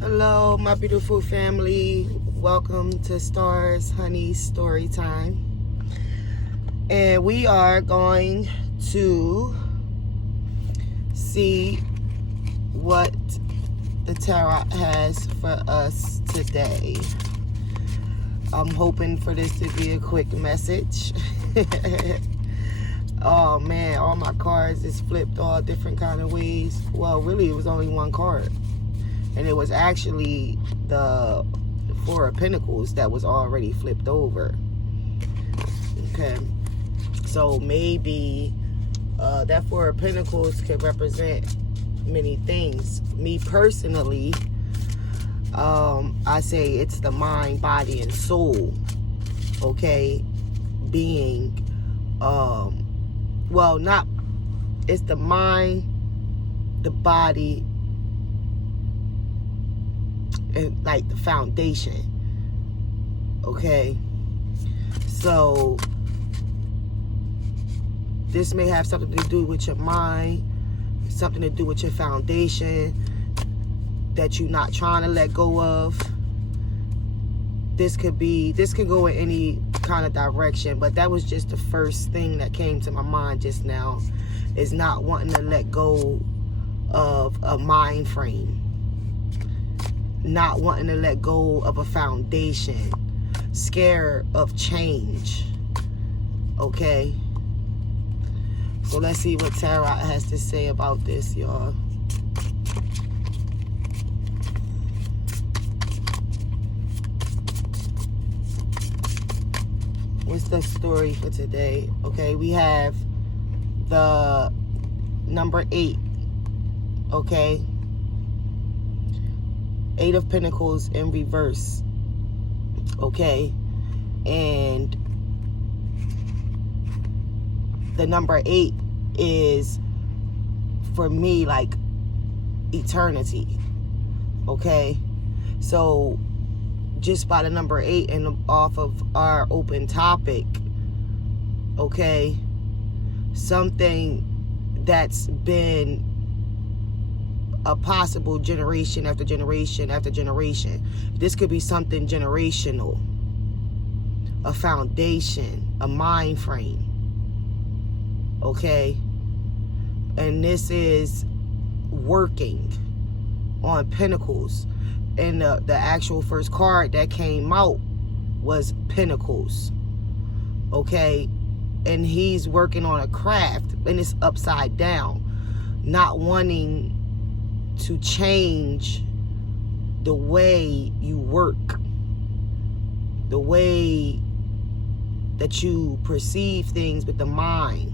Hello, my beautiful family. Welcome to Stars Honey Story Time. And we are going to see what the tarot has for us today. I'm hoping for this to be a quick message. Oh man, all my cards is flipped all different kind of ways. Well, really it was only one card. And it was actually the Four of Pentacles that was already flipped over. Okay. So maybe that Four of Pentacles could represent many things. Me personally, I say it's the mind, body, and soul. Okay. Being, well, not, it's the mind, the body, and like the foundation. Okay, so this may have something to do with your mind, something to do with your foundation that you're not trying to let go of. This could go in any kind of direction, but that was just the first thing that came to my mind just now, is not wanting to let go of a mind frame, not wanting to let go of a foundation, scared of change. Okay, so let's see what Tarot has to say about this, y'all. What's the story for today? Okay, we have the number 8. Okay, 8 of Pentacles in reverse. Okay, and the number 8 is, for me, like eternity. Okay, so just by the number 8 and off of our open topic, okay, something that's been a possible generation after generation after generation. This could be something generational, a foundation, a mind frame. Okay, and this is working on Pentacles. And the actual first card that came out was Pentacles. Okay, and he's working on a craft, and it's upside down, not wanting to change the way you work, the way that you perceive things with the mind.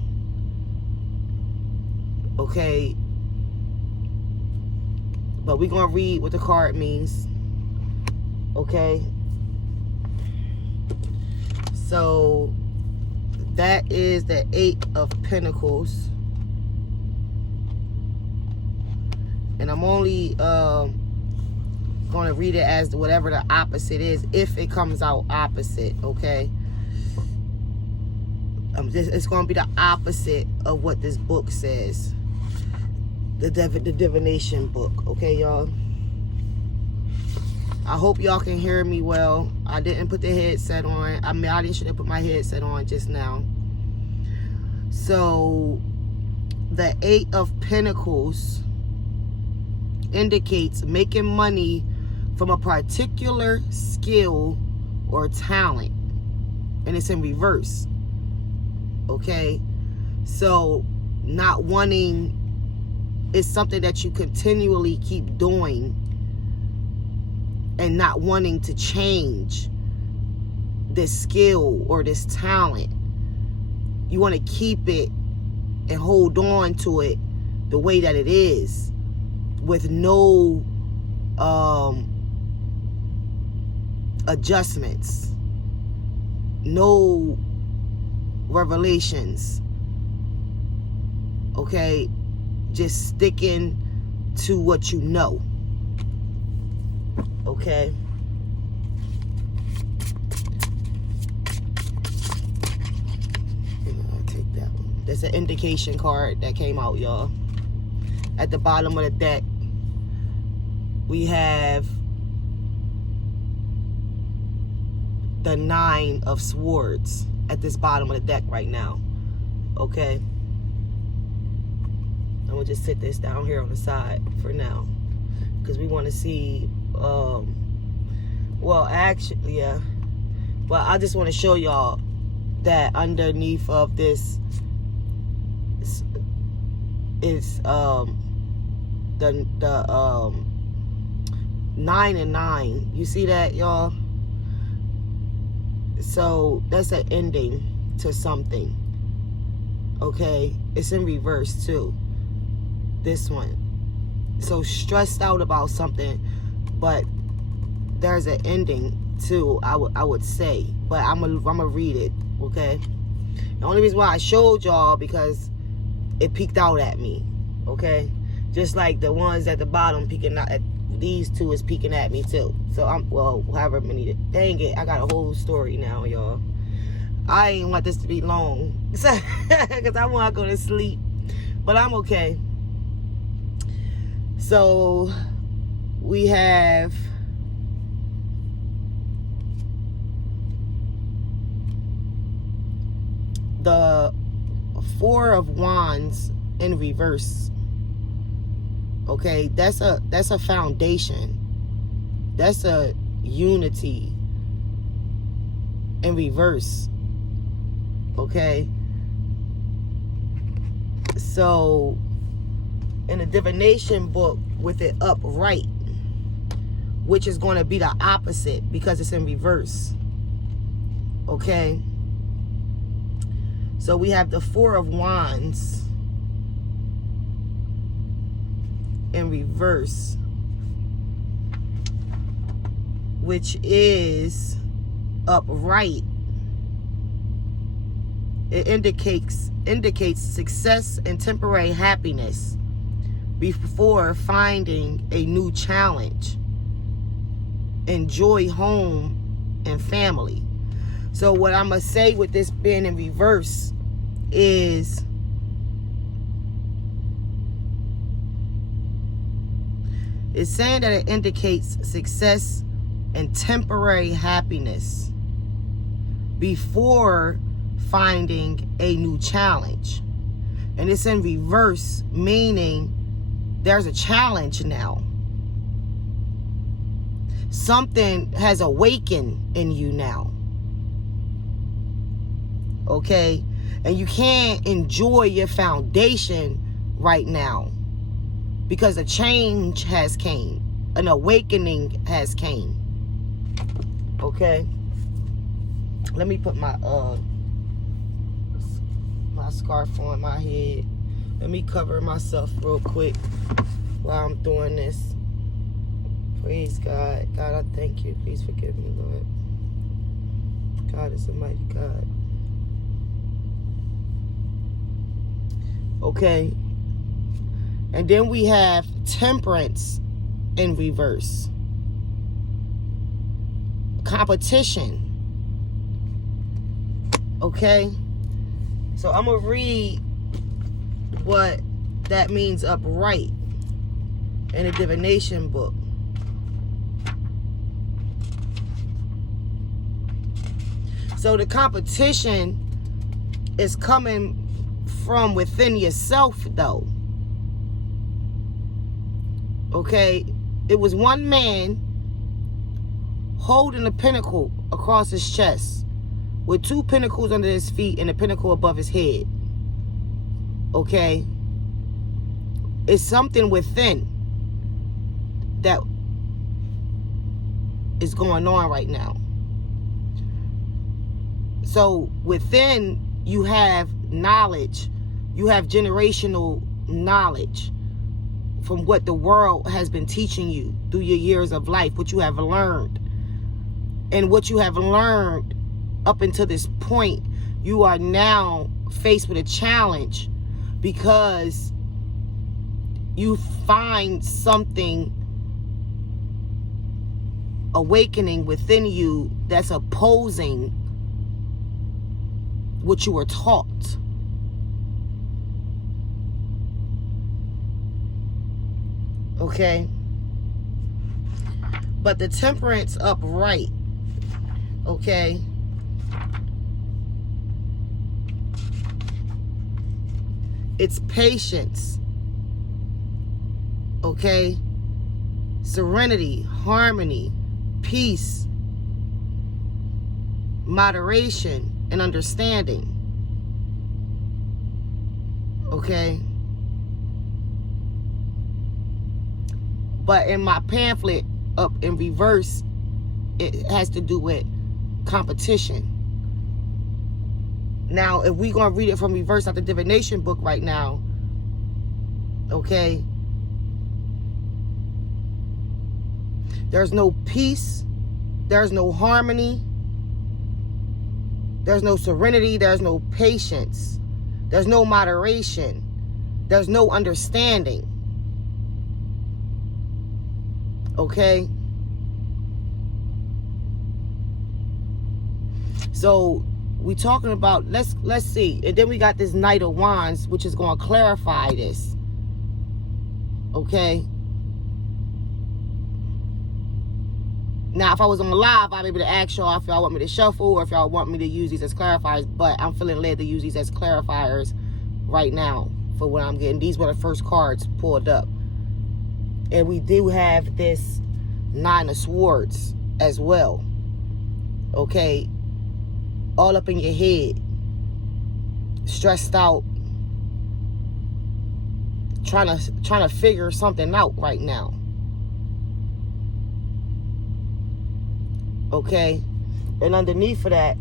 Okay, but we're going to read what the card means. Okay, so that is the 8 of Pentacles. And I'm only going to read it as whatever the opposite is, if it comes out opposite. Okay, it's going to be the opposite of what this book says, the divination book. Okay, y'all, I hope y'all can hear me well. I didn't put the headset on. I mean, I should have put my headset on just now. So the 8 of Pentacles indicates making money from a particular skill or talent, and it's in reverse. Okay, so not wanting is something that you continually keep doing, and not wanting to change this skill or this talent. You want to keep it and hold on to it the way that it is, with no adjustments, no revelations. Okay, just sticking to what you know. Okay, I'll take that one. There's an indication card that came out, y'all, at the bottom of the deck. we have the 9 of Swords at this bottom of the deck right now. Okay, I'm gonna just sit this down here on the side for now, because we want to see well, actually, yeah, but I just want to show y'all that underneath of this is the 9 and 9. You see that, y'all? So that's an ending to something. Okay, it's in reverse too, this one. So stressed out about something, but there's an ending too, I would say. But I'm gonna read it. Okay, the only reason why I showed y'all, because it peeked out at me. Okay, just like the ones at the bottom peeking out at these two is peeking at me too. So I'm, well, however many, dang it, I got a whole story now, y'all. I ain't want this to be long because I want to go to sleep, but I'm okay. So we have the 4 of Wands in reverse. Okay, that's a foundation. That's a unity in reverse. Okay, so in the divination book, with it upright, which is going to be the opposite because it's in reverse. Okay, so we have the 4 of Wands in reverse, which is upright. It indicates success and temporary happiness before finding a new challenge. Enjoy home and family. So what I'm going to say with this being in reverse is it's saying that it indicates success and temporary happiness before finding a new challenge. And it's in reverse, meaning there's a challenge now. Something has awakened in you now. Okay? And you can't enjoy your foundation right now because a change has came. An awakening has came. Okay? Let me put my scarf on my head. Let me cover myself real quick while I'm doing this. Praise God. God, I thank you. Please forgive me, Lord. God is a mighty God. Okay. And then we have Temperance in reverse. Competition. Okay. So I'm going to read what that means upright in a divination book. So the competition is coming from within yourself, though. Okay? It was one man holding a pinnacle across his chest with 2 pinnacles under his feet and a pinnacle above his head. Okay? It's something within that is going on right now. So within you have knowledge. You have generational knowledge from what the world has been teaching you through your years of life, what you have learned. And what you have learned up until this point, you are now faced with a challenge because you find something awakening within you that's opposing what you were taught. Okay? But the Temperance upright, okay, it's patience, okay, serenity, harmony, peace, moderation, and understanding, okay. But in my pamphlet up in reverse, it has to do with competition. Now, if we're going to read it from reverse out the divination book right now, okay, there's no peace, there's no harmony, there's no serenity, there's no patience, there's no moderation, there's no understanding. Okay? So we talking about, let's see. And then we got this Knight of Wands, which is going to clarify this. Okay? Now, if I was on live, I'd be able to ask y'all if y'all want me to shuffle or if y'all want me to use these as clarifiers. But I'm feeling led to use these as clarifiers right now for what I'm getting. These were the first cards pulled up. And we do have this Nine of Swords as well. Okay? All up in your head. Stressed out. Trying to figure something out right now. Okay, and underneath of that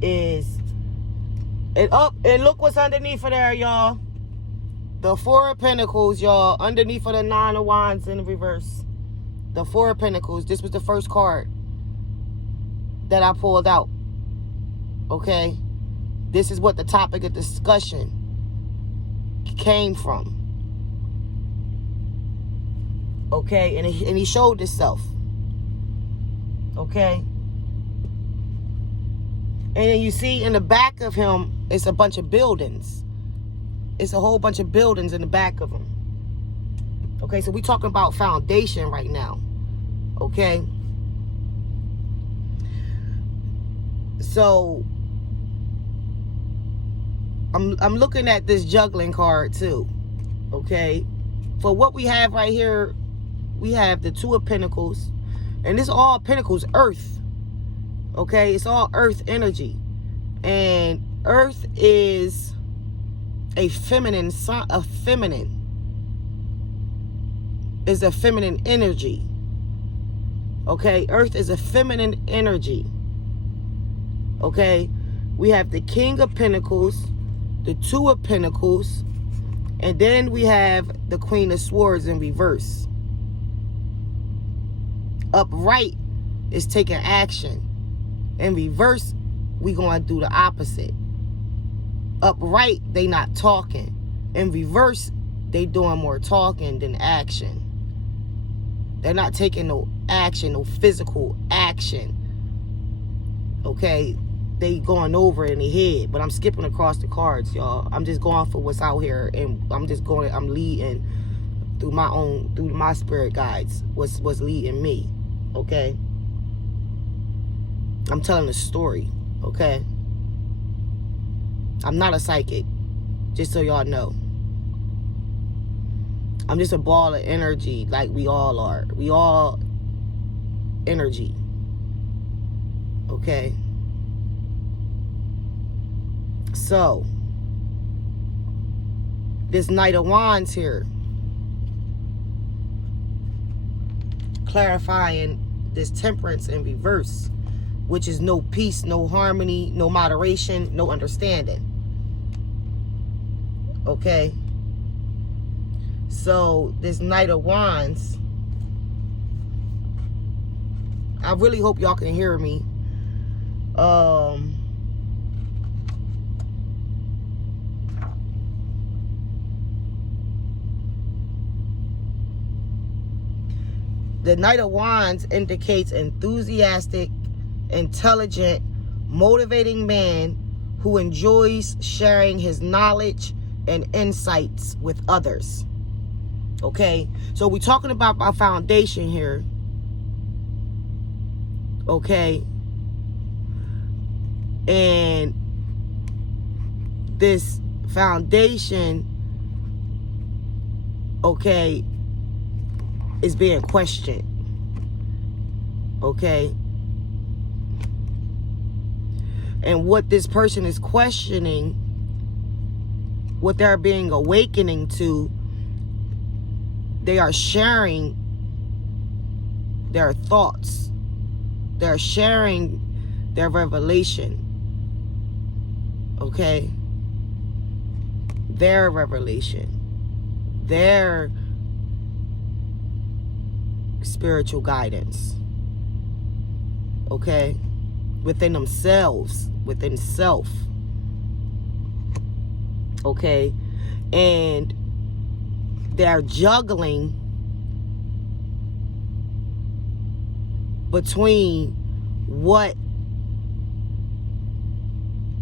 is, and look what's underneath of there, y'all. The Four of Pentacles, y'all. Underneath of the Nine of Wands in reverse. The Four of Pentacles. This was the first card that I pulled out. Okay, this is what the topic of discussion came from. Okay, and he showed himself. Okay. And then you see in the back of him, it's a bunch of buildings. It's a whole bunch of buildings in the back of him. Okay, so we're talking about foundation right now. Okay. So I'm looking at this juggling card too. Okay. For what we have right here, we have the Two of Pentacles. And this all Pentacles, earth. Okay, it's all earth energy. And earth is a feminine is a feminine energy. Okay, earth is a feminine energy. Okay, we have the King of Pentacles, the Two of Pentacles, and then we have the Queen of Swords in reverse. Upright is taking action. In reverse, we going to do the opposite. Upright, they not talking. In reverse, they doing more talking than action. They're not taking no action, no physical action. Okay, they going over in the head. But I'm skipping across the cards, y'all. I'm just going for what's out here, and I'm leading through my spirit guides. What's leading me. Okay, I'm telling a story. Okay, I'm not a psychic, just so y'all know. I'm just a ball of energy, like we all are. We all energy. Okay, so this Knight of Wands here, clarifying this Temperance in reverse, which is no peace, no harmony, no moderation, no understanding. Okay, so this Knight of Wands, I really hope y'all can hear me. The Knight of Wands indicates enthusiastic, intelligent, motivating man who enjoys sharing his knowledge and insights with others. Okay, so we're talking about our foundation here. Okay? And this foundation, okay, is being questioned. Okay? And what this person is questioning, what they're being awakening to, they are sharing their thoughts. They're sharing their revelation. Okay? Their revelation. Their spiritual guidance. Okay? Within themselves. Within self. Okay? And they're juggling between what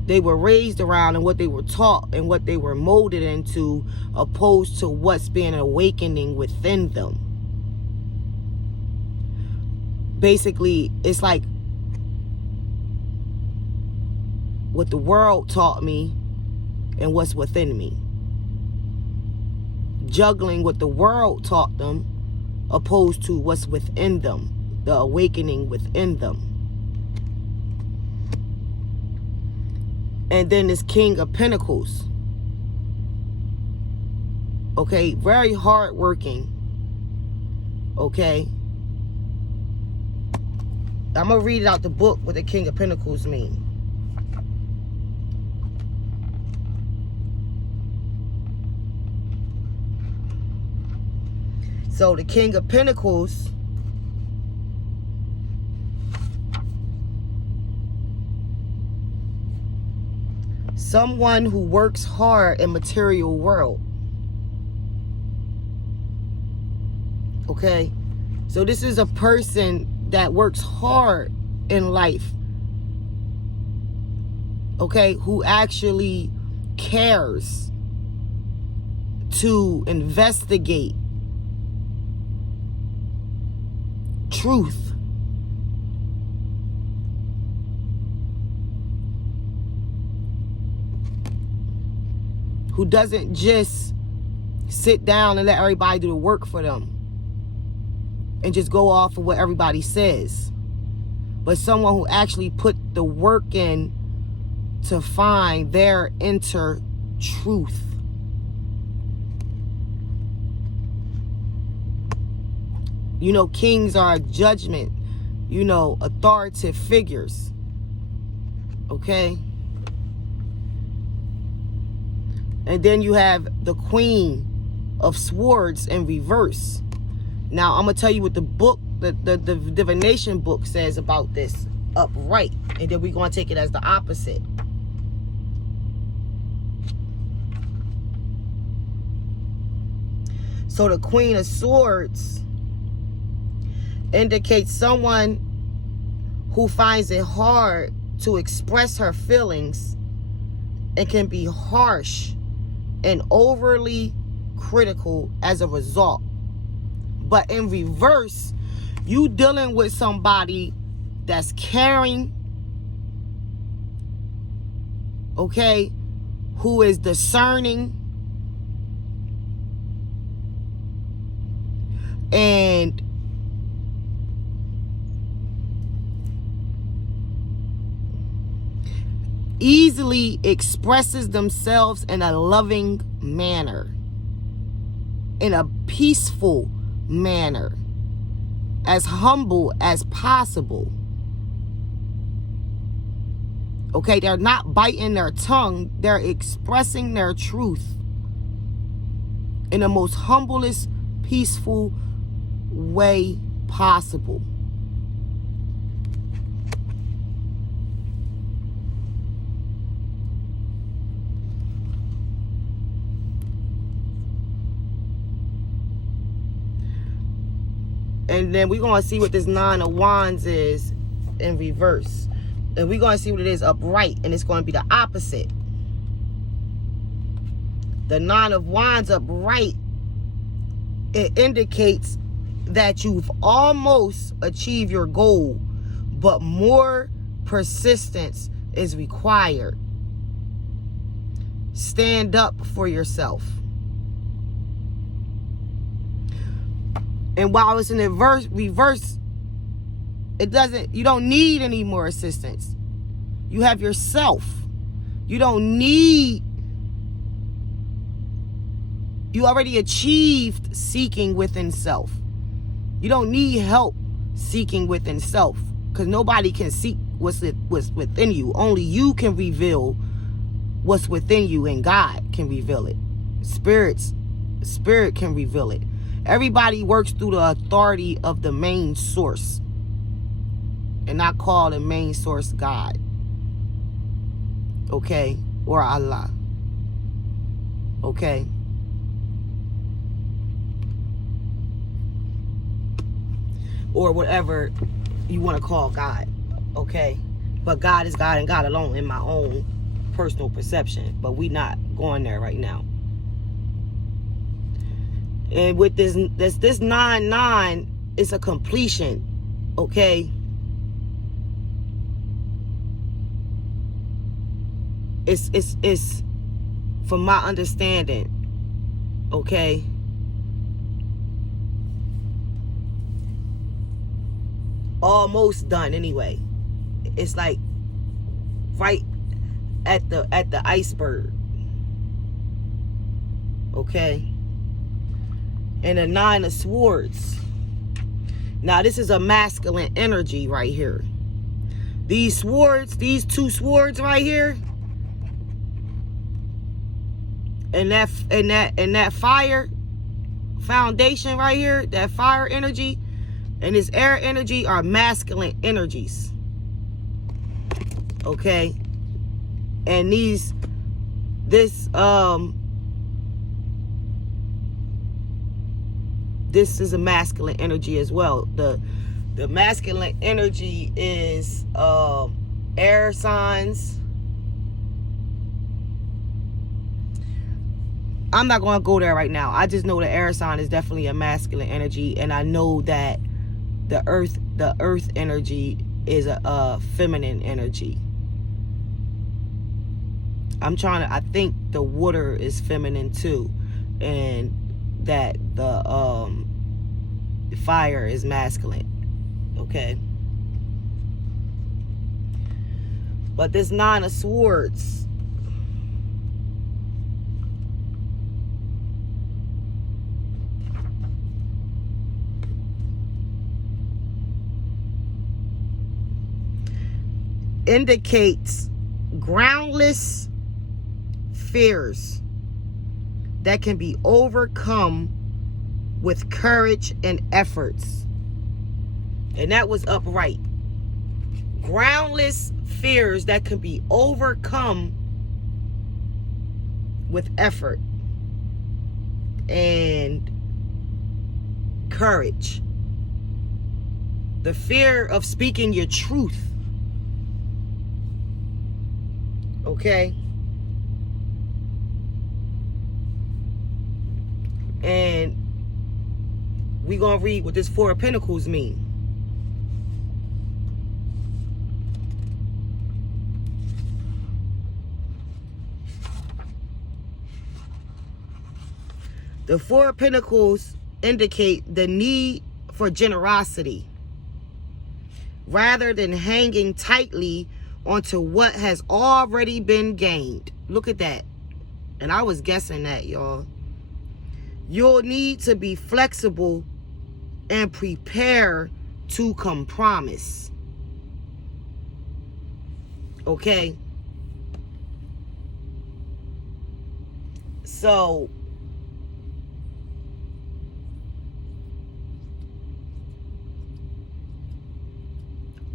they were raised around and what they were taught and what they were molded into, opposed to what's being awakening within them. Basically, it's like what the world taught me and what's within me. Juggling what the world taught them opposed to what's within them, the awakening within them. And then this King of Pentacles. Okay, very hardworking. Okay. I'm going to read out the book what the King of Pentacles mean. So the King of Pentacles someone who works hard in material world. Okay? So this is a person that works hard in life. Okay? Who actually cares to investigate truth. Who doesn't just sit down and let everybody do the work for them and just go off of what everybody says, but someone who actually put the work in to find their inner truth. You know, kings are judgment, you know, authoritative figures. Okay? And then you have the Queen of Swords in reverse. Now, I'm going to tell you what the book, the divination book says about this upright. And then we're going to take it as the opposite. So the Queen of Swords indicates someone who finds it hard to express her feelings and can be harsh and overly critical as a result. But in reverse, you dealing with somebody that's caring, okay, who is discerning, and easily expresses themselves in a loving manner, in a peaceful manner, as humble as possible. Okay, they're not biting their tongue, they're expressing their truth in the most humblest, peaceful way possible. And then we're going to see what this Nine of Wands is in reverse. And we're going to see what it is upright. And it's going to be the opposite. The Nine of Wands upright, it indicates that you've almost achieved your goal, but more persistence is required. Stand up for yourself. And while it's in the reverse, you don't need any more assistance. You have yourself. You already achieved seeking within self. You don't need help seeking within self, because nobody can seek what's within you. Only you can reveal what's within you, and God can reveal it. Spirit can reveal it. Everybody works through the authority of the main source, and I call the main source God, okay, or Allah, okay. Or whatever you want to call God, okay? But God is God and God alone, in my own personal perception. But we not going there right now. And with this 9-9, it's a completion, okay? It's from my understanding, okay? Almost done anyway. It's like right at the iceberg, okay? And a 9 of Swords. Now this is a masculine energy right here. These swords, these 2 swords right here, and that fire foundation right here, that fire energy and this air energy are masculine energies, okay? And this is a masculine energy as well. The masculine energy is air signs. I'm not going to go there right now. I just know the air sign is definitely a masculine energy, and I know that the earth energy is a feminine energy. I think the water is feminine too, and that the fire is masculine, okay? But this 9 of Swords, indicates groundless fears that can be overcome with courage and efforts. And that was upright. Groundless fears that can be overcome with effort and courage. The fear of speaking your truth, okay? And we're going to read what this 4 of Pentacles mean. The 4 of Pentacles indicate the need for generosity rather than hanging tightly onto what has already been gained. Look at that. And I was guessing that, y'all. You'll need to be flexible and prepare to compromise. Okay? So,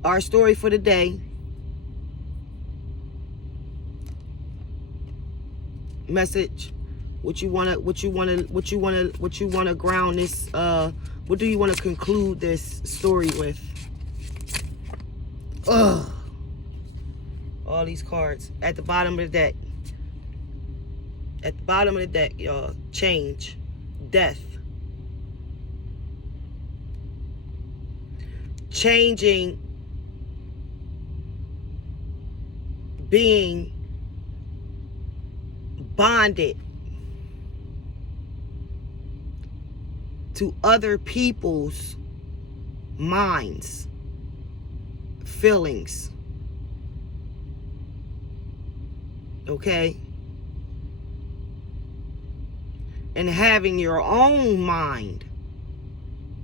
our story for the day. Message. What you wanna ground this, what do you wanna conclude this story with? Ugh. All these cards at the bottom of the deck. At the bottom of the deck, y'all. Change. Death. Changing being bonded to other people's minds, feelings. Okay? And having your own mind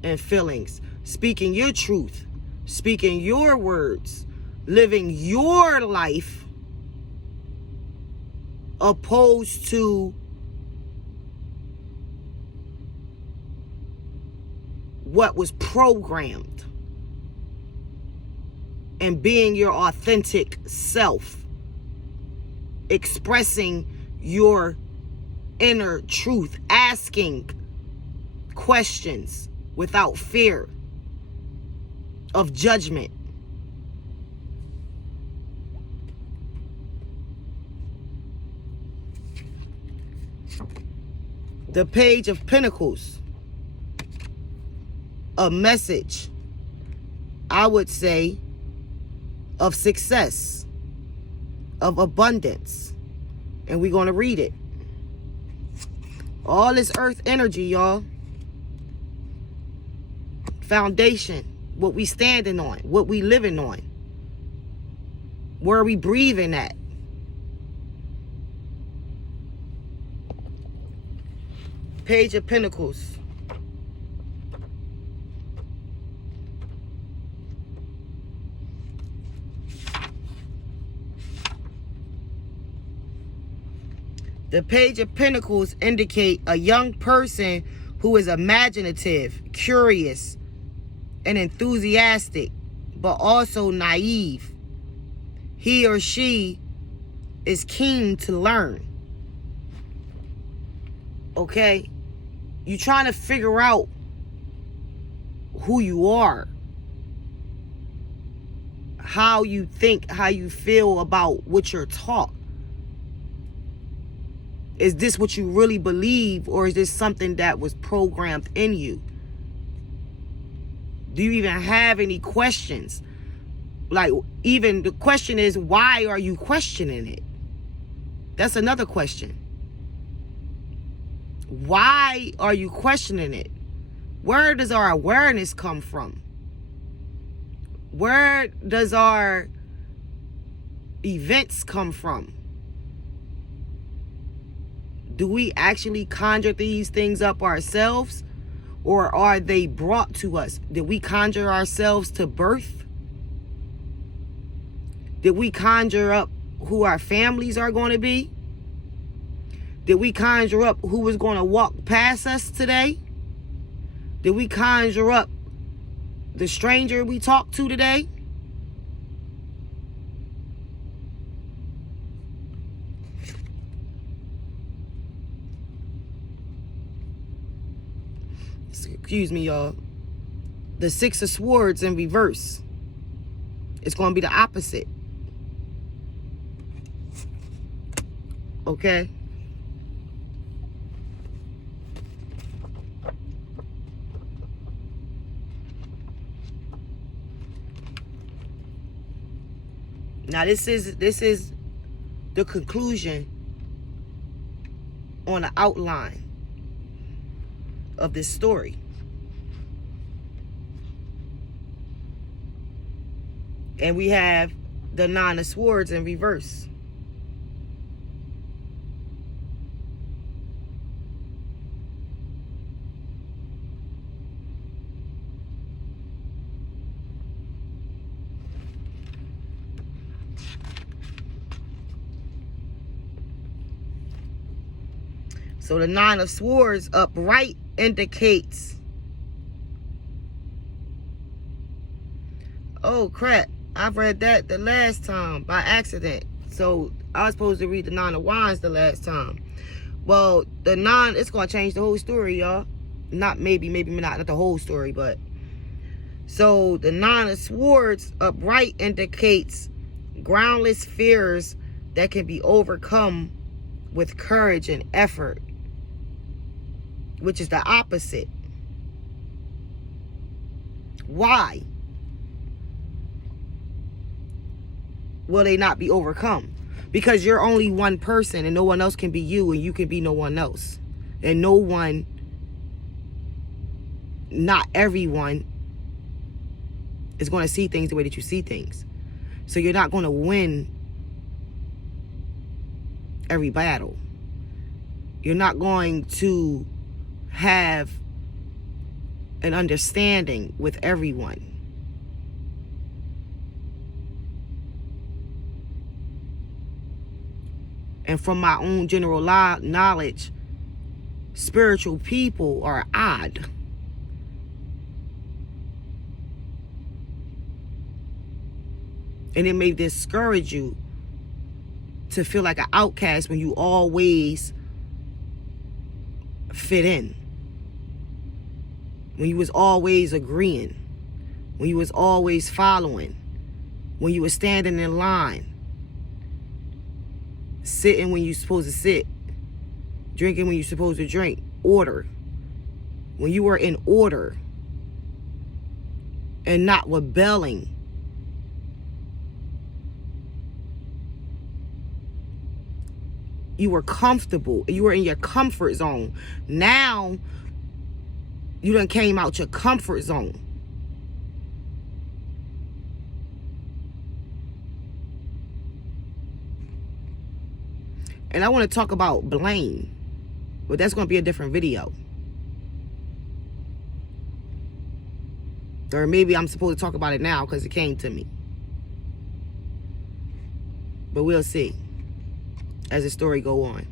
and feelings, speaking your truth, speaking your words, living your life, opposed to what was programmed, and being your authentic self, expressing your inner truth, asking questions without fear of judgment. The Page of Pentacles, a message, I would say, of success, of abundance. And we're going to read it. All this earth energy, y'all. Foundation, what we standing on, what we living on. Where are we breathing at? Page of Pentacles. The Page of Pentacles indicate a young person who is imaginative, curious, and enthusiastic, but also naive. He or she is keen to learn. Okay? You're trying to figure out who you are, how you think, how you feel about what you're taught. Is this what you really believe, or is this something that was programmed in you? Do you even have any questions? Like, even the question is, why are you questioning it? That's another question. Why are you questioning it? Where does our awareness come from? Where does our events come from? Do we actually conjure these things up ourselves, or are they brought to us? Did we conjure ourselves to birth? Did we conjure up who our families are going to be? Did we conjure up who was going to walk past us today? Did we conjure up the stranger we talked to today? Excuse me, y'all. The Six of Swords in reverse. It's going to be the opposite. Okay? Now this is the conclusion on the outline of this story. And we have the Nine of Swords in reverse. So the Nine of Swords upright indicates, oh crap, I've read that the last time by accident. So I was supposed to read the Nine of Wands the last time. Well, the nine, it's going to change the whole story, y'all. Not maybe not the whole story, but. So the Nine of Swords upright indicates groundless fears that can be overcome with courage and effort, which is the opposite. Why will they not be overcome? Because you're only one person and no one else can be you and you can be no one else. And no one, not everyone, is going to see things the way that you see things. So you're not going to win every battle. You're not going to have an understanding with everyone. And from my own general knowledge, spiritual people are odd. And it may discourage you to feel like an outcast when you always fit in. When you was always agreeing. When you was always following. When you was standing in line. Sitting when you're supposed to sit. Drinking when you're supposed to drink. Order. When you were in order. And not rebelling. You were comfortable. You were in your comfort zone. Now, you done came out your comfort zone. And I want to talk about blame. But that's going to be a different video. Or maybe I'm supposed to talk about it now because it came to me. But we'll see as the story go on.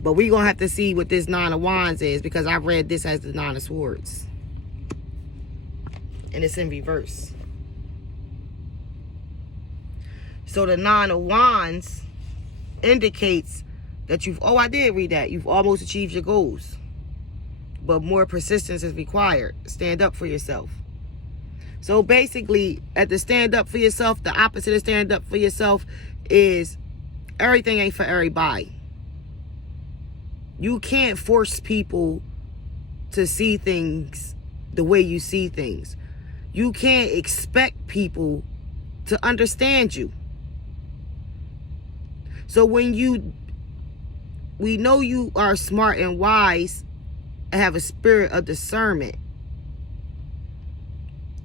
But we're going to have to see what this Nine of Wands is, because I read this as the Nine of Swords. And it's in reverse. So the Nine of Wands indicates that I did read that. You've almost achieved your goals. But more persistence is required. Stand up for yourself. So basically, at the stand up for yourself, the opposite of stand up for yourself is everything ain't for everybody. You can't force people to see things the way you see things. You can't expect people to understand you. So when we know you are smart and wise and have a spirit of discernment.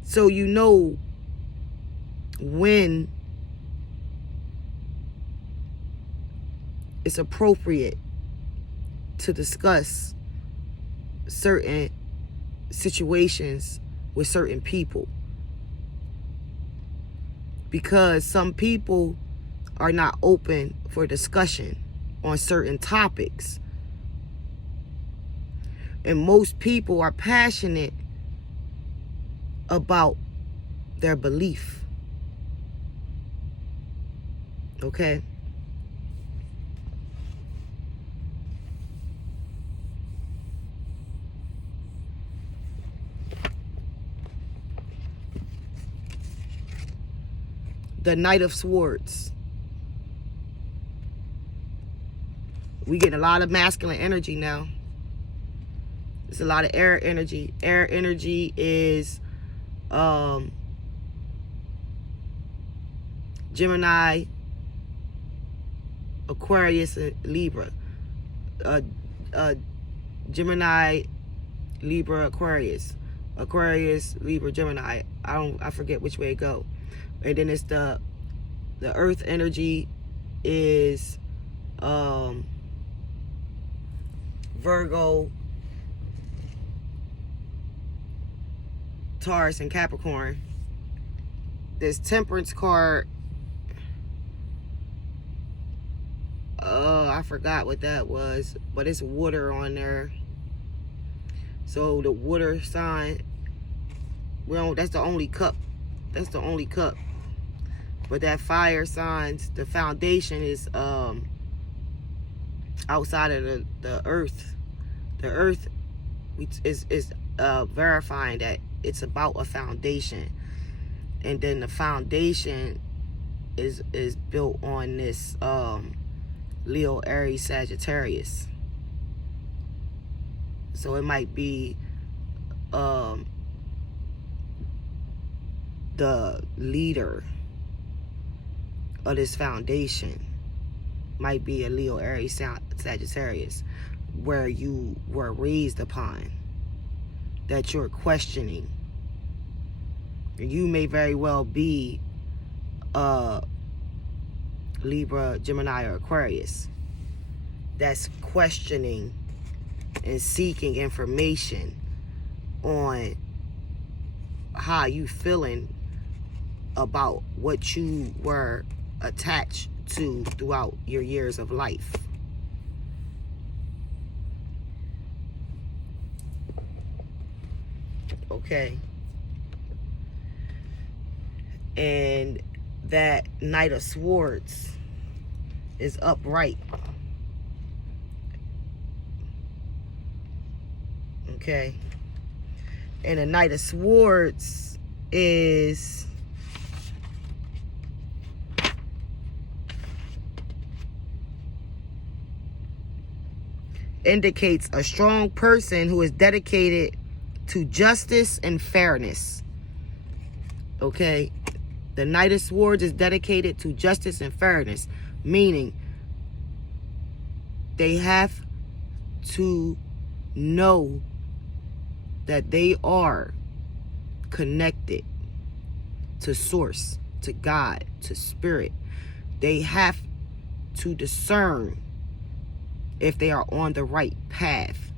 So you know when it's appropriate to discuss certain situations with certain people. Because some people are not open for discussion on certain topics. And most people are passionate about their belief. Okay? The Knight of Swords. We get a lot of masculine energy now. It's a lot of air energy. Air energy is Gemini, Aquarius, and Libra. Gemini, Libra, Aquarius. Aquarius, Libra, Gemini. I forget which way it go. And then it's the earth energy is Virgo, Taurus, and Capricorn. This Temperance card, I forgot what that was, but it's water on there. So the water sign, that's the only cup. That's the only cup. But that fire signs, the foundation is outside of the earth. The earth is verifying that it's about a foundation. And then the foundation is built on this Leo, Aries, Sagittarius. So it might be the leader of this foundation might be a Leo, Aries, Sagittarius, where you were raised upon, that you're questioning. You may very well be Libra, Gemini, or Aquarius that's questioning and seeking information on how you feeling about what you were attached to throughout your years of life. Okay. And that Knight of Swords is upright. Okay. And the Knight of Swords is indicates a strong person who is dedicated to justice and fairness. Okay. The Knight of Swords is dedicated to justice and fairness, meaning they have to know that they are connected to source, to God, to spirit. They have to discern if they are on the right path.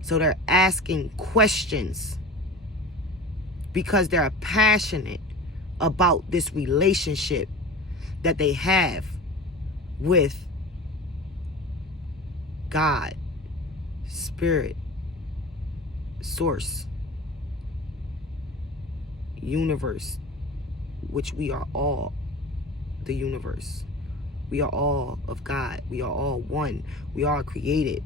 So they're asking questions because they're passionate about this relationship that they have with God, spirit, source, universe, which we are all the universe. We are all of God. We are all one. We are created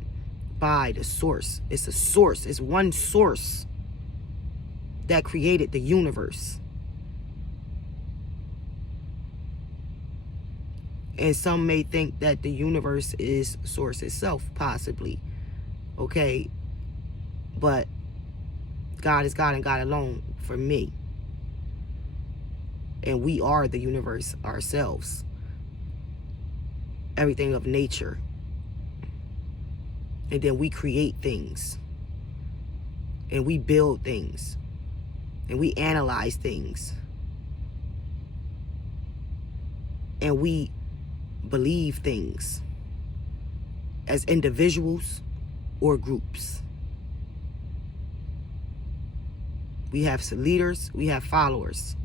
by the source. It's a source. It's one source that created the universe. And some may think that the universe is source itself, possibly. Okay? But God is God and God alone for me. And we are the universe ourselves. Everything of nature. And then we create things. And we build things. And we analyze things. And we believe things as individuals or groups. We have some leaders, we have followers.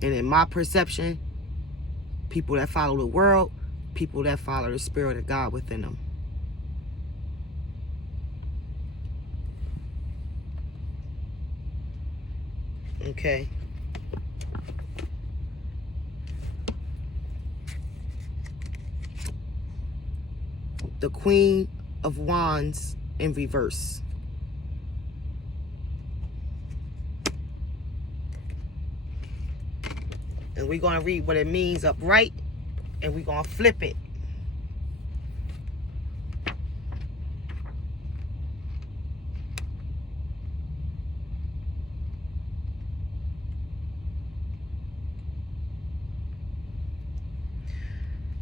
And in my perception, people that follow the world, people that follow the spirit of God within them. Okay. The Queen of Wands in reverse. And we're going to read what it means upright, and we're going to flip it.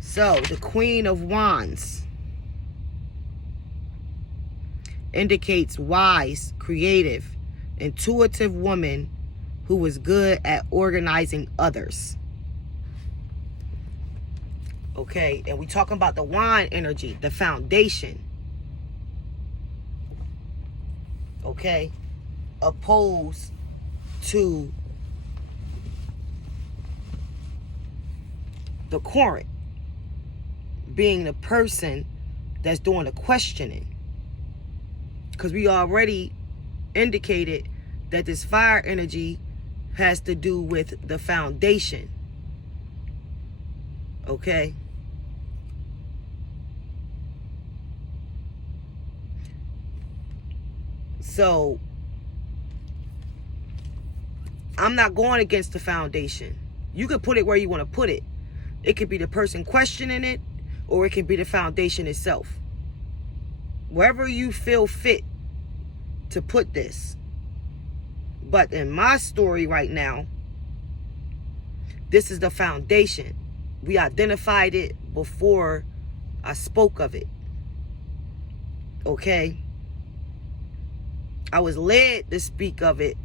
So, the Queen of Wands indicates wise, creative, intuitive woman who is good at organizing others. Okay, and we talking about the wand energy, the foundation. Okay, opposed to the current being the person that's doing the questioning. Because we already indicated that this fire energy has to do with the foundation. Okay? So, I'm not going against the foundation. You could put it where you want to put it. It could be the person questioning it, or it can be the foundation itself. Wherever you feel fit to put this. But in my story right now, this is the foundation. We identified it before I spoke of it. Okay? I was led to speak of it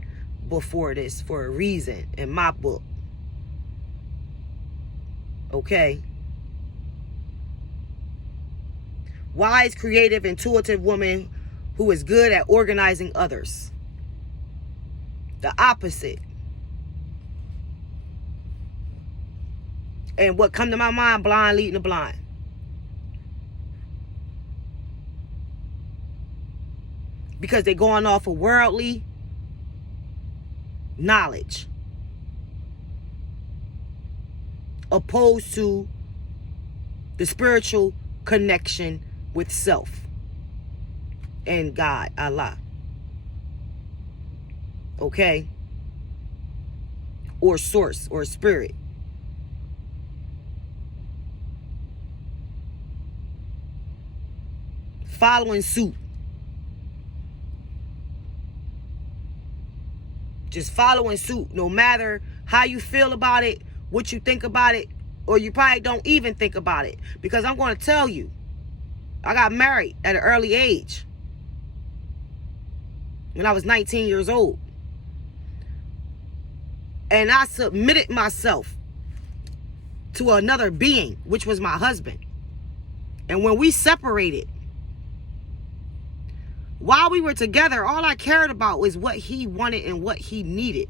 before this for a reason in my book. Okay? Wise, creative, intuitive woman who is good at organizing others. The opposite. And what come to my mind, blind leading the blind. Because they're going off of worldly knowledge. Opposed to the spiritual connection with self and God, Allah. Okay? Or source or spirit. Following suit. Just following suit, no matter how you feel about it, what you think about it, or you probably don't even think about it. Because I'm going to tell you, I got married at an early age. When I was 19 years old. And I submitted myself to another being, which was my husband. And when we separated, while we were together, all I cared about was what he wanted and what he needed.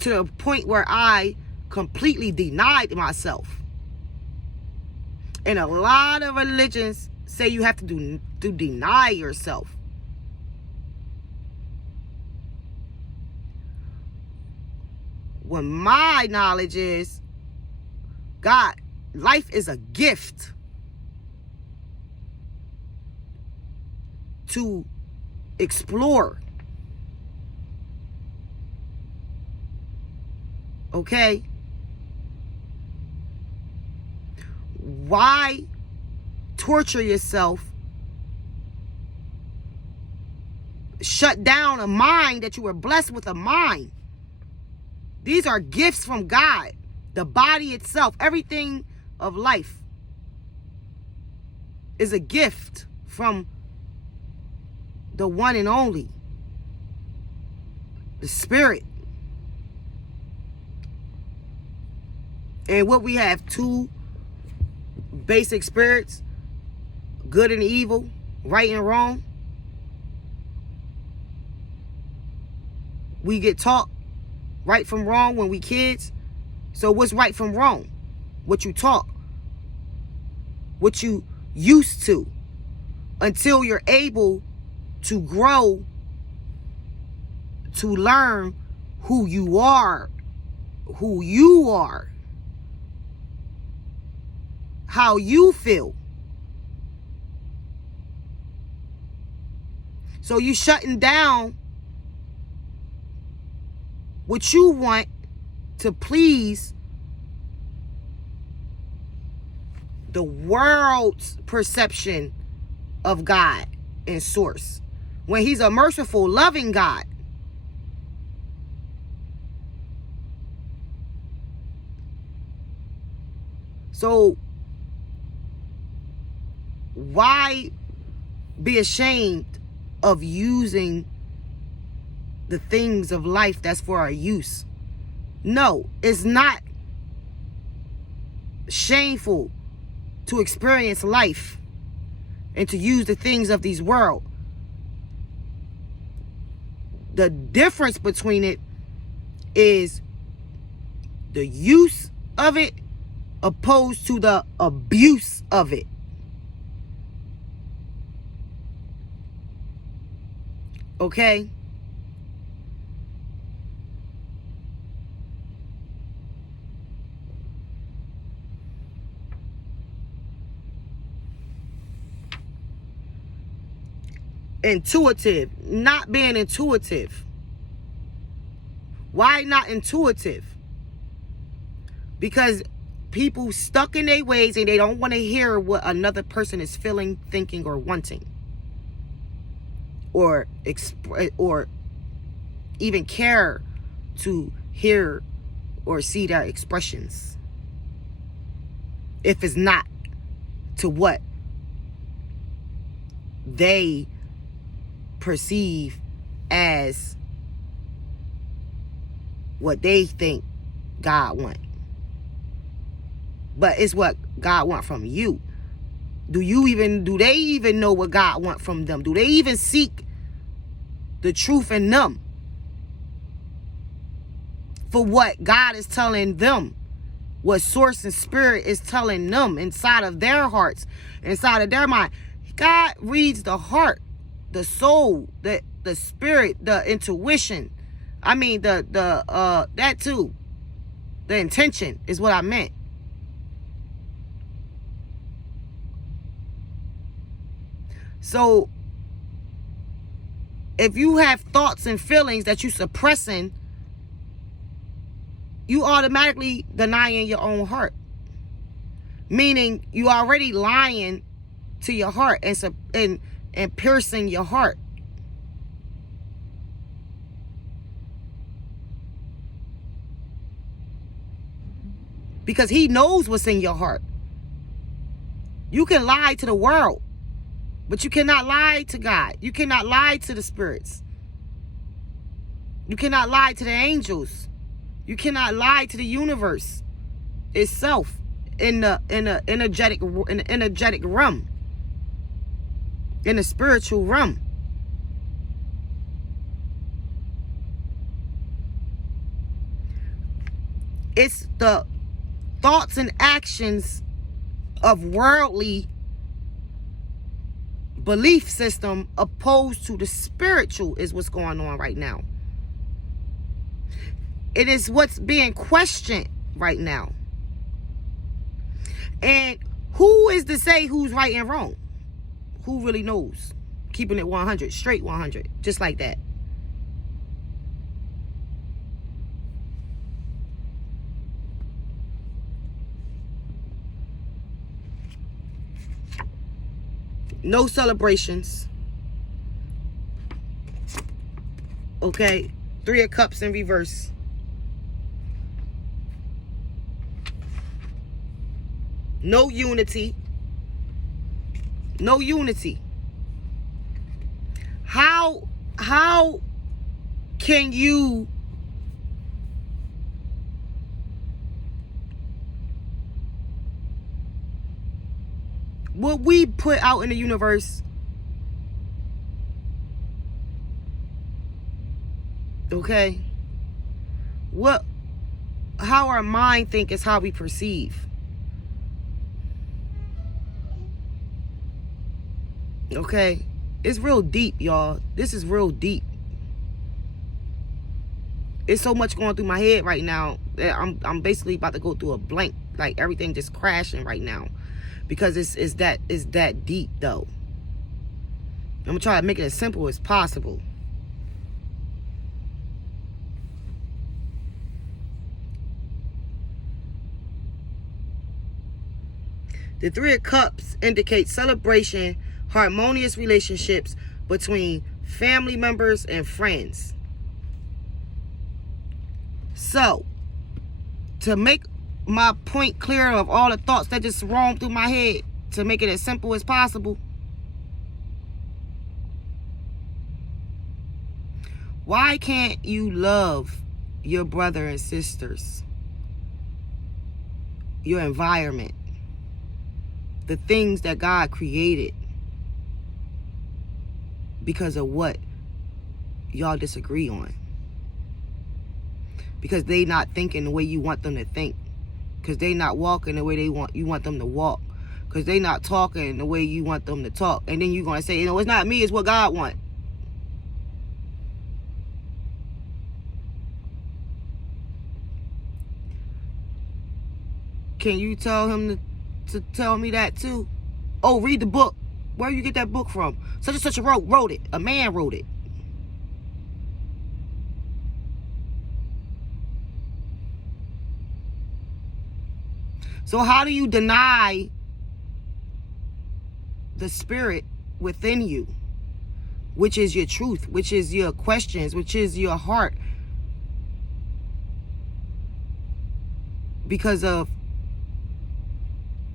To the point where I completely denied myself. And a lot of religions say you have to deny yourself. When my knowledge is, God, life is a gift to explore. Okay? Why torture yourself? Shut down a mind that you were blessed with a mind. These are gifts from God. The body itself, everything of life is a gift from the one and only, the spirit. And what we have, two basic spirits, good and evil, right and wrong. We get taught right from wrong when we kids. So what's right from wrong? What you taught, what you used to, until you're able to grow, to learn who you are, how you feel. So you shutting down what you want to please the world's perception of God and source, when he's a merciful, loving God. So why be ashamed of using the things of life that's for our use? No, it's not shameful to experience life and to use the things of this world. The difference between it is the use of it opposed to the abuse of it. Okay? Intuitive, not being intuitive. Why not intuitive? Because people stuck in their ways and they don't want to hear what another person is feeling, thinking, or wanting, or even care to hear or see their expressions if it's not to what they perceive as what they think God wants. But it's what God wants from you. Do they even know what God wants from them? Do they even seek the truth in them for what God is telling them? What source and spirit is telling them inside of their hearts, inside of their mind. God reads the heart, the soul, the spirit, the intuition. I mean that too. The intention is what I meant. So if you have thoughts and feelings that you suppressing, you automatically denying your own heart. Meaning you already lying to your heart and piercing your heart. Because he knows what's in your heart. You can lie to the world, but you cannot lie to God. You cannot lie to the spirits. You cannot lie to the angels. You cannot lie to the universe itself in the energetic realm, in the spiritual realm. It's the thoughts and actions of worldly belief system opposed to the spiritual is what's going on right now. It is what's being questioned right now. And who is to say who's right and wrong? Who really knows? Keeping it 100, straight 100, just like that. No celebrations. Okay, 3 of Cups in reverse. No unity. No unity. How can you what we put out in the universe, okay, how our mind think is how we perceive. Okay, it's real deep, y'all. This is real deep. It's so much going through my head right now that I'm basically about to go through a blank. Like everything just crashing right now. Because it's that deep though. I'm gonna try to make it as simple as possible. The 3 of Cups indicates celebration, harmonious relationships between family members and friends. So, to make my point clear of all the thoughts that just roam through my head, to make it as simple as possible, why can't you love your brother and sisters, your environment, the things that God created, because of what y'all disagree on? Because they not thinking the way you want them to think. Because they not walking the way you want them to walk. Because they not talking the way you want them to talk. And then you're going to say, it's not me, it's what God wants. Can you tell him to tell me that too? Oh, read the book. Where you get that book from? Such and such a wrote it. A man wrote it. So how do you deny the spirit within you? which is your truth, which is your questions, which is your heart. Because of,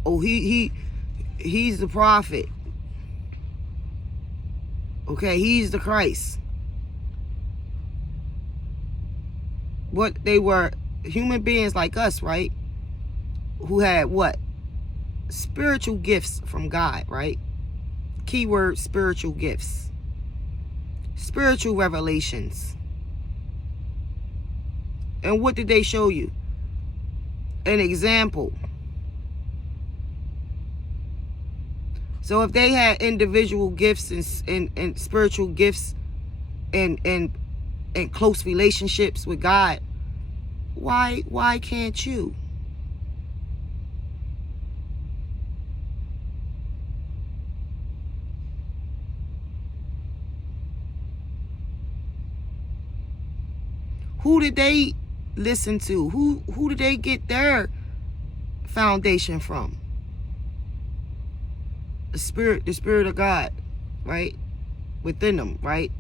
oh, he's the prophet. Okay, he's the Christ. What they were, human beings like us, right? Who had what? Spiritual gifts from God, right? Keyword, spiritual gifts. Spiritual revelations. And what did they show you? An example. So if they had individual gifts and spiritual gifts and close relationships with God, why can't you? Who did they listen to? Who did they get their foundation from? The spirit of God, right? Within them, right?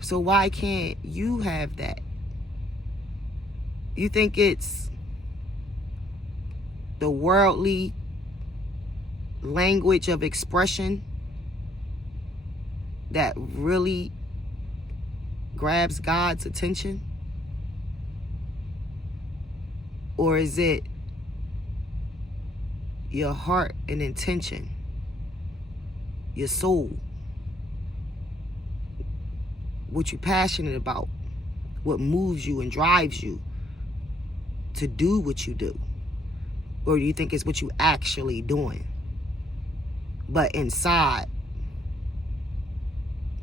So why can't you have that? You think it's the worldly language of expression that really grabs God's attention? Or is it your heart and intention, your soul, what you're passionate about, what moves you and drives you to do what you do? Or do you think it's what you actually doing, but inside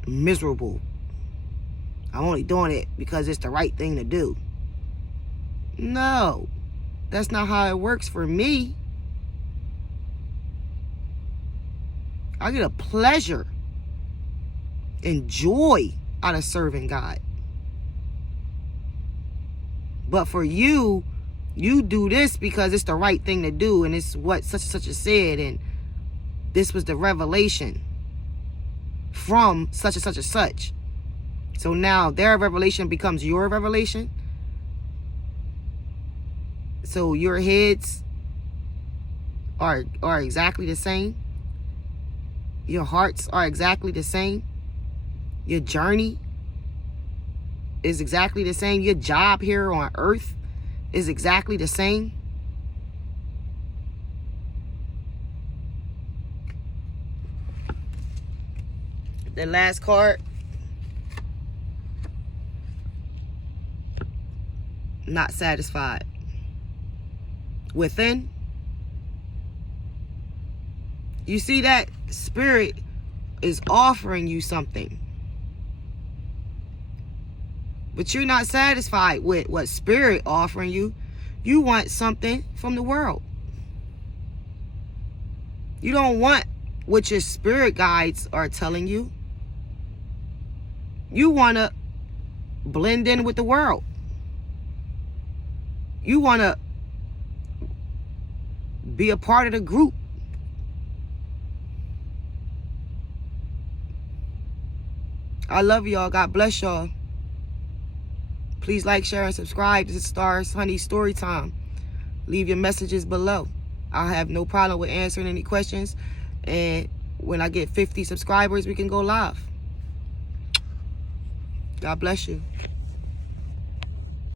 miserable? I'm only doing it because it's the right thing to do. No, that's not how it works for me. I get a pleasure and joy out of serving God. But for you, you do this because it's the right thing to do, and it's what such and such has said, and this was the revelation from such and such and such. So now their revelation becomes your revelation. So your heads are exactly the same. Your hearts are exactly the same. Your journey is exactly the same. Your job here on earth is exactly the same. The last card. Not satisfied. Within. You see that spirit is offering you something, but you're not satisfied with what spirit offering you. You want something from the world. You don't want what your spirit guides are telling you. You want to blend in with the world. You want to be a part of the group. I love y'all. God bless y'all. Please like, share, and subscribe. This is Stars Honey Story Time. Leave your messages below. I have no problem with answering any questions. And when I get 50 subscribers, we can go live. God bless you.